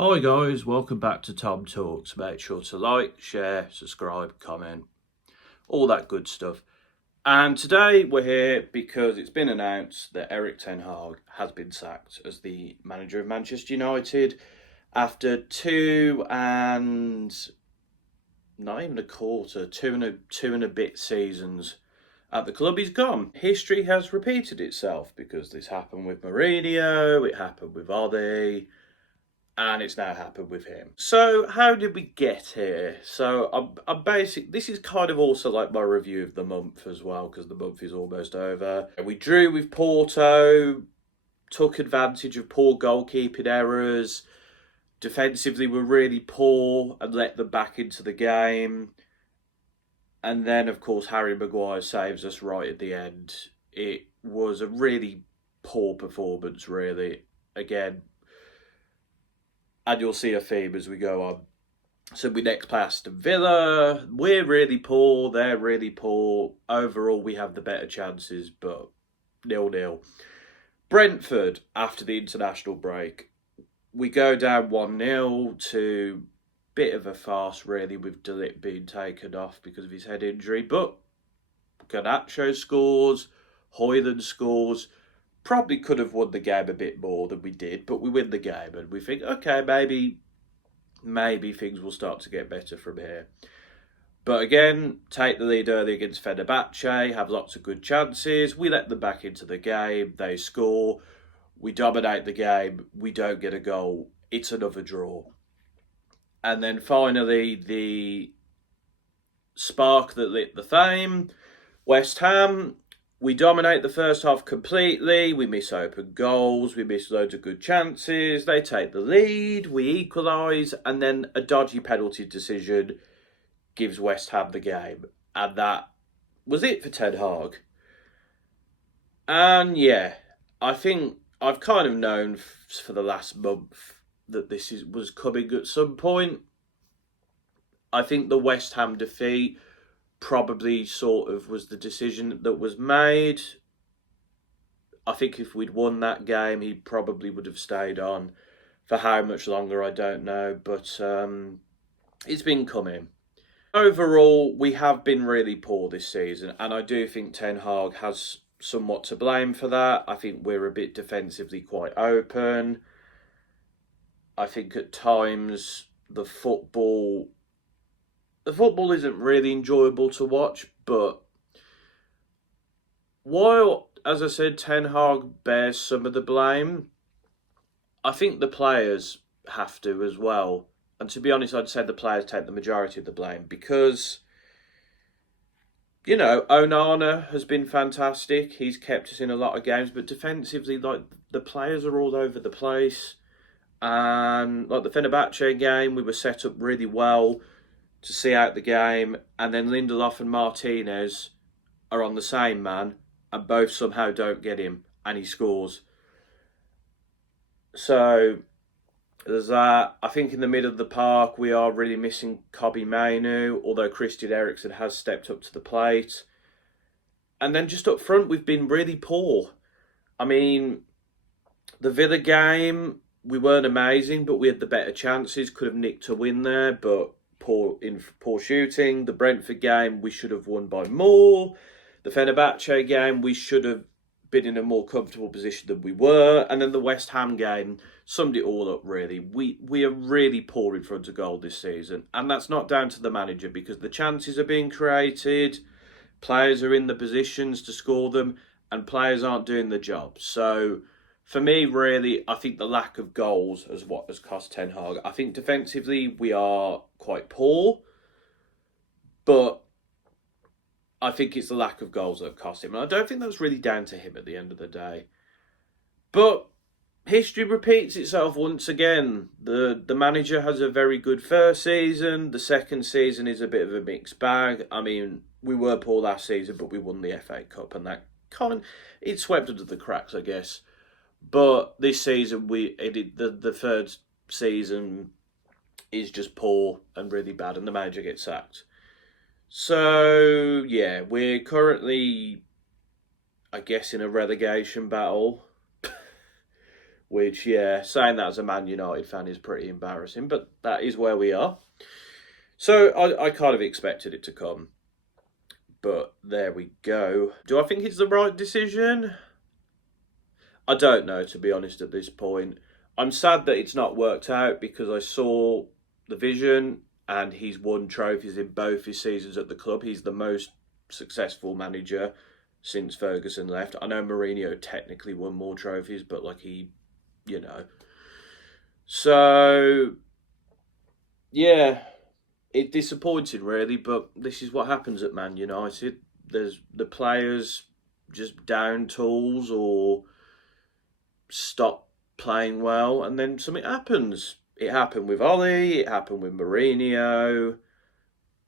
Hi guys, welcome back to TomTalks. Make sure to like, share, subscribe, comment, all that good stuff. And today we're here because it's been announced that Erik has been sacked as the manager of Manchester United after two and not even a quarter, two and a bit seasons at the club. He's gone. History has repeated itself because this happened with Mourinho, it happened with Ollie, and it's now happened with him. So how did we get here? So this is kind of also like my review of the month as well, because the month is almost over. We drew with Porto, took advantage of poor goalkeeping errors. Defensively, we're really poor and let them back into the game. And then, of course, Harry Maguire saves us right at the end. It was a really poor performance, really. Again, and you'll see a theme as we go on. So we next play Aston Villa. We're really poor, they're really poor. Overall, we have the better chances, but 0-0. Brentford, after the international break, we go down 1-0 to bit of a farce, really, with De Ligt being taken off because of his head injury. But Garnacho scores, Højlund scores. Probably could have won the game a bit more than we did, but we win the game and we think, okay, maybe things will start to get better from here. But again, take the lead early against Fenerbahce, have lots of good chances. We let them back into the game, they score, we dominate the game, we don't get a goal. It's another draw. And then finally, the spark that lit the flame, West Ham. We dominate the first half completely. We miss open goals. We miss loads of good chances. They take the lead. We equalise. And then a dodgy penalty decision gives West Ham the game. And that was it for Ten Hag. And yeah, I think I've kind of known for the last month that this was coming at some point. I think the West Ham defeat probably sort of was the decision that was made. I think if we'd won that game, he probably would have stayed on. For how much longer, I don't know, but it's been coming. Overall, we have been really poor this season, and I do think Ten Hag has somewhat to blame for that. I think we're a bit defensively quite open. I think at times the football isn't really enjoyable to watch, but while, as I said, Ten Hag bears some of the blame, I think the players have to as well. And to be honest, I'd say the players take the majority of the blame because, Onana has been fantastic. He's kept us in a lot of games, but defensively, like, the players are all over the place. And like the Fenerbahce game, we were set up really well to see out the game, and then Lindelof and Martinez are on the same man, and both somehow don't get him, and he scores. So there's that. I think in the middle of the park, we are really missing Kobbie Mainoo, although Christian Eriksen has stepped up to the plate. And then just up front, we've been really poor. I mean, the Villa game, we weren't amazing, but we had the better chances, could have nicked a win there, but poor shooting. The Brentford game, we should have won by more. The Fenerbahce game, we should have been in a more comfortable position than we were. And then the West Ham game summed it all up, really. We are really poor in front of goal this season. And that's not down to the manager, because the chances are being created, players are in the positions to score them, and players aren't doing the job. So for me, really, I think the lack of goals is what has cost Ten Hag. I think defensively we are quite poor, but I think it's the lack of goals that have cost him. And I don't think that's really down to him at the end of the day. But history repeats itself once again. The manager has a very good first season. The second season is a bit of a mixed bag. I mean, we were poor last season, but we won the FA Cup, and that it swept under the cracks, I guess. But this season, the third season is just poor and really bad, and the manager gets sacked. So, yeah, we're currently, I guess, in a relegation battle which, yeah, saying that as a Man United fan is pretty embarrassing, but that is where we are. So I kind of expected it to come, but there we go. Do I think it's the right decision? I don't know, to be honest, at this point. I'm sad that it's not worked out because I saw the vision and he's won trophies in both his seasons at the club. He's the most successful manager since Ferguson left. I know Mourinho technically won more trophies, but like you know. So, yeah, it's disappointing really, but this is what happens at Man United. There's the players just down tools or stop playing well, and then something happens. It happened with Ollie, it happened with Mourinho,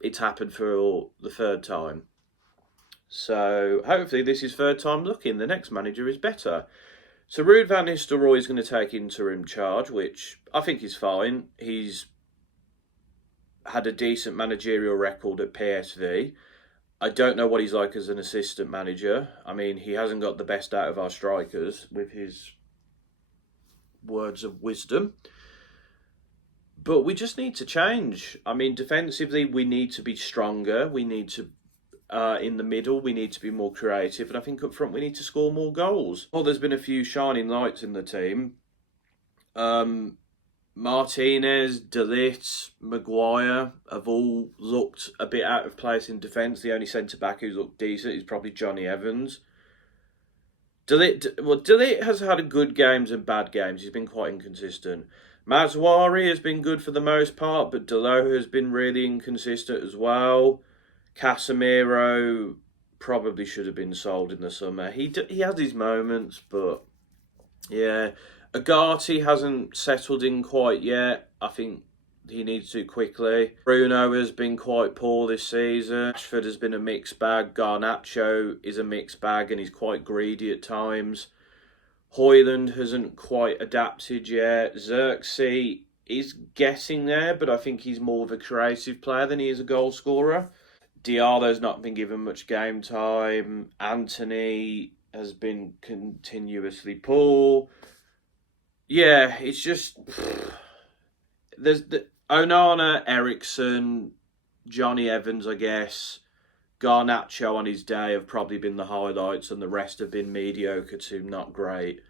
it's happened for the third time. So hopefully this is third time lucky and the next manager is better. So Ruud van Nistelrooy is going to take interim charge, which I think is fine. He's had a decent managerial record at PSV. I don't know what he's like as an assistant manager. I mean, he hasn't got the best out of our strikers with his words of wisdom. But we just need to change. I mean, defensively, we need to be stronger. We need to, in the middle, we need to be more creative. And I think up front, we need to score more goals. Well, there's been a few shining lights in the team. Martinez, De Ligt, Maguire have all looked a bit out of place in defence. The only centre-back who's looked decent is probably Johnny Evans. De Ligt has had good games and bad games. He's been quite inconsistent. Mazwari has been good for the most part, but Dalot has been really inconsistent as well. Casemiro probably should have been sold in the summer. He has his moments, but yeah. Agati hasn't settled in quite yet. I think he needs to quickly. Bruno has been quite poor this season. Rashford has been a mixed bag. Garnacho is a mixed bag and he's quite greedy at times. Højlund hasn't quite adapted yet. Xerxes is getting there, but I think he's more of a creative player than he is a goal scorer. Diallo's not been given much game time. Anthony has been continuously poor. Yeah, it's just there's the Onana, Eriksson, Johnny Evans, I guess. Garnacho on his day have probably been the highlights, and the rest have been mediocre to not great.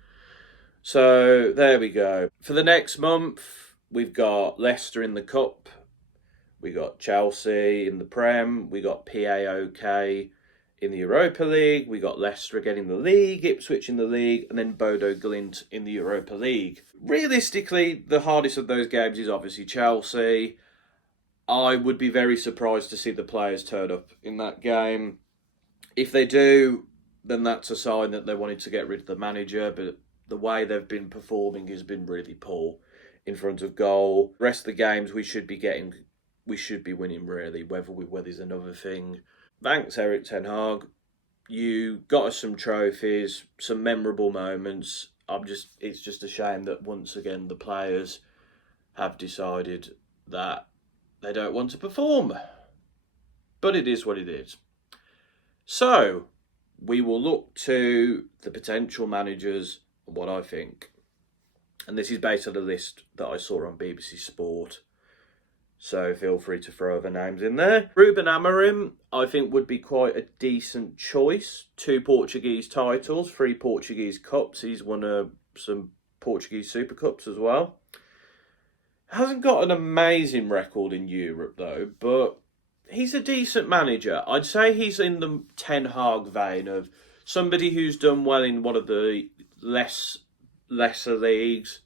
So there we go. For the next month, we've got Leicester in the Cup, we got Chelsea in the Prem, we got PAOK in the Europa League, we got Leicester again in the league, Ipswich in the league, and then Bodo Glimt in the Europa League. Realistically, the hardest of those games is obviously Chelsea. I would be very surprised to see the players turn up in that game. If they do, then that's a sign that they wanted to get rid of the manager, but the way they've been performing has been really poor in front of goal. The rest of the games we should be winning really, whether we win is another thing. Thanks, Erik ten Hag. You got us some trophies, some memorable moments. It's just a shame that once again the players have decided that they don't want to perform. But it is what it is. So, we will look to the potential managers and what I think. And this is based on a list that I saw on BBC Sport. So feel free to throw other names in there. Ruben Amorim, I think, would be quite a decent choice. 2 Portuguese titles, 3 Portuguese cups. He's won some Portuguese Super Cups as well. Hasn't got an amazing record in Europe though, but he's a decent manager. I'd say he's in the Ten Hag vein of somebody who's done well in one of the lesser leagues.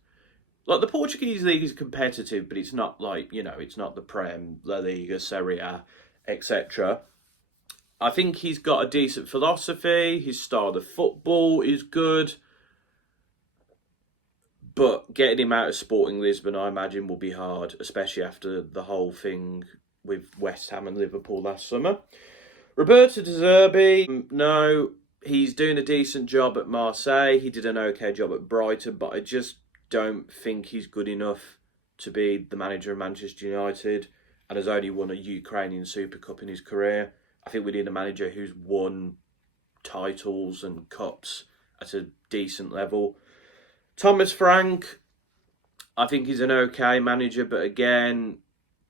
Like the Portuguese league is competitive, but it's not like, it's not the Prem, La Liga, Serie A, etc. I think he's got a decent philosophy. His style of football is good. But getting him out of Sporting Lisbon, I imagine, will be hard, especially after the whole thing with West Ham and Liverpool last summer. Roberto De Zerbi, no, he's doing a decent job at Marseille. He did an okay job at Brighton, but I just don't think he's good enough to be the manager of Manchester United and has only won a Ukrainian Super Cup in his career. I think we need a manager who's won titles and cups at a decent level. Thomas Frank, I think he's an okay manager, but again,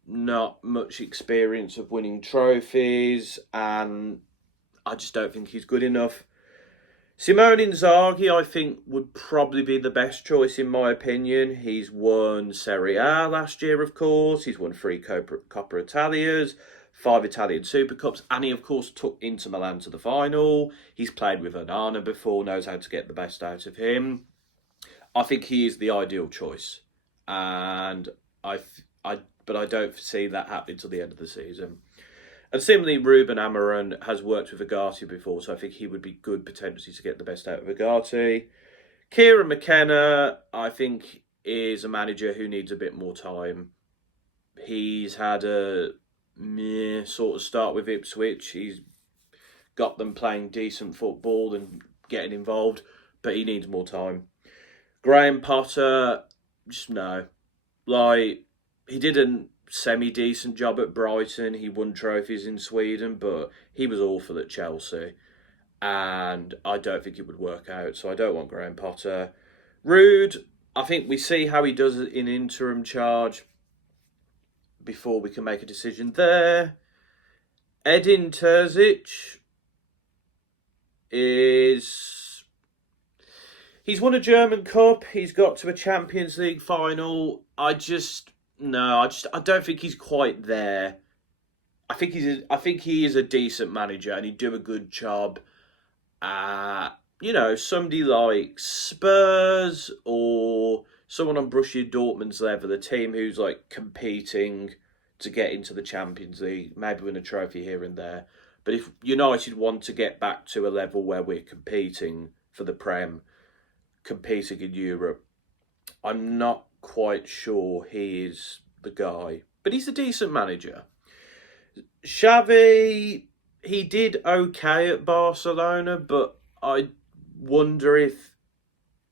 not much experience of winning trophies, and I just don't think he's good enough. Simone Inzaghi, I think, would probably be the best choice in my opinion. He's won Serie A last year, of course. He's won 3 Coppa Italias, 5 Italian Super Cups, and he, of course, took Inter Milan to the final. He's played with Onana before, knows how to get the best out of him. I think he is the ideal choice, and but I don't see that happening till the end of the season. And similarly, Ruben Amorim has worked with Agati before, so I think he would be good potentially to get the best out of Agati. Kieran McKenna, I think, is a manager who needs a bit more time. He's had a meh sort of start with Ipswich. He's got them playing decent football and getting involved, but he needs more time. Graham Potter, just no. Like, he did a semi-decent job at Brighton. He won trophies in Sweden, but he was awful at Chelsea. And I don't think it would work out, so I don't want Graham Potter. Rude, I think we see how he does it in interim charge before we can make a decision there. Edin Terzic is... He's won a German Cup. He's got to a Champions League final. I don't think he's quite there. I think he is a decent manager and he'd do a good job. Somebody like Spurs or someone on Borussia Dortmund's level, a team who's like competing to get into the Champions League, maybe win a trophy here and there. But if United want to get back to a level where we're competing for the Prem, competing in Europe, I'm not quite sure he is the guy, but he's a decent manager. Xavi, he did okay at Barcelona, but I wonder if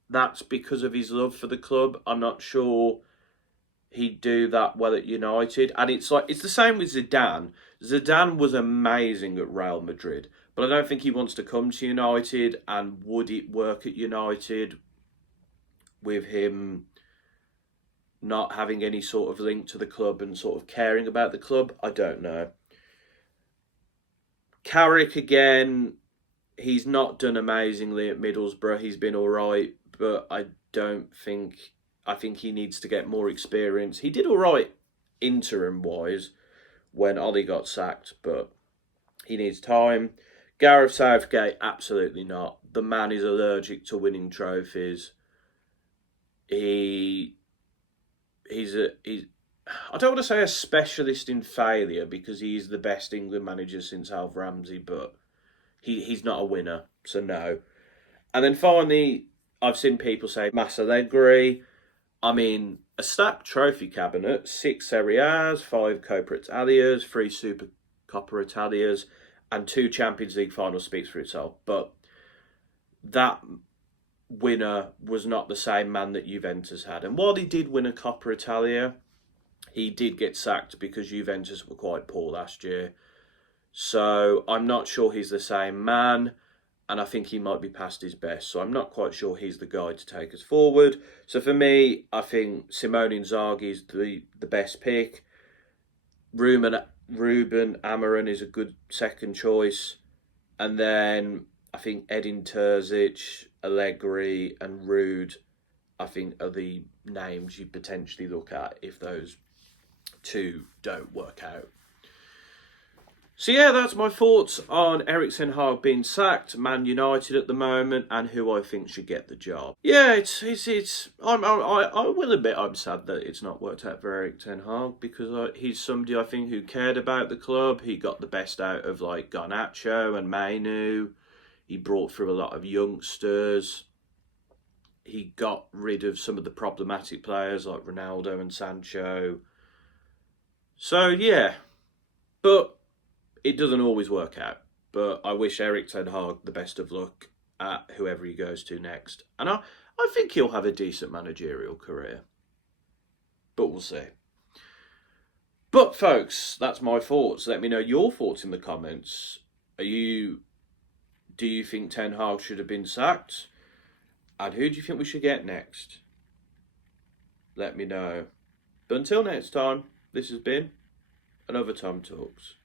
that's because of his love for the club. I'm not sure he'd do that well at United. And it's the same with Zidane. Zidane was amazing at Real Madrid, but I don't think he wants to come to United. And would it work at United with him not having any sort of link to the club and sort of caring about the club? I don't know. Carrick, again, he's not done amazingly at Middlesbrough. He's been all right, but I think he needs to get more experience. He did all right interim-wise when Ollie got sacked, but he needs time. Gareth Southgate, absolutely not. The man is allergic to winning trophies. He's I don't want to say a specialist in failure because he's the best England manager since Alf Ramsey, but he's not a winner, so no. And then finally, I've seen people say Mass Allegri. I mean, a stacked trophy cabinet, 6 Serie A's, 5 Coppa Italias, 3 Super Coppa Italias, and 2 Champions League finals speaks for itself. But that winner was not the same man that Juventus had. And while he did win a Coppa Italia, he did get sacked because Juventus were quite poor last year. So I'm not sure he's the same man, and I think he might be past his best. So I'm not quite sure he's the guy to take us forward. So for me, I think Simone Inzaghi is the best pick. Ruben Amorim is a good second choice. And then I think Edin Terzic, Allegri and Rude, I think, are the names you potentially look at if those 2 don't work out. So yeah, that's my thoughts on Erik ten Hag being sacked, Man United at the moment, and who I think should get the job. Yeah, I will admit I'm sad that it's not worked out for Erik ten Hag because he's somebody I think who cared about the club. He got the best out of like Garnacho and Mainu. He brought through a lot of youngsters. He got rid of some of the problematic players like Ronaldo and Sancho. So yeah, but it doesn't always work out. But I wish Erik ten Hag the best of luck at whoever he goes to next. And I think he'll have a decent managerial career. But we'll see. But folks, that's my thoughts. Let me know your thoughts in the comments. Do you think Ten Hag should have been sacked? And who do you think we should get next? Let me know. But until next time, this has been another Tom Talks.